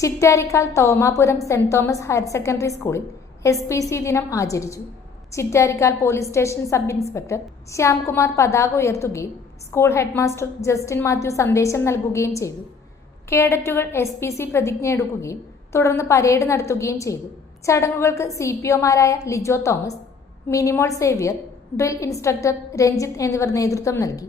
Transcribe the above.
Chittarikkal Thomapuram saint Thomas higher secondary സ്കൂളിൽ S P C ദിനം ആചരിച്ചു. Chittarikkal police station sub inspector Shyamkumar പതാക ഉയർത്തുകയും സ്കൂൾ ഹെഡ്മാസ്റ്റർ ജസ്റ്റിൻ മാത്യു സന്ദേശം നൽകുകയും ചെയ്തു. കേഡറ്റുകൾ എസ് പി സി പ്രതിജ്ഞ എടുക്കുകയും തുടർന്ന് പരേഡ് നടത്തുകയും ചെയ്തു. ചടങ്ങുകൾക്ക് C P ഒമാരായ Lijo Thomas Minimol Xavier drill instructor Ranjith എന്നിവർ നേതൃത്വം നൽകി.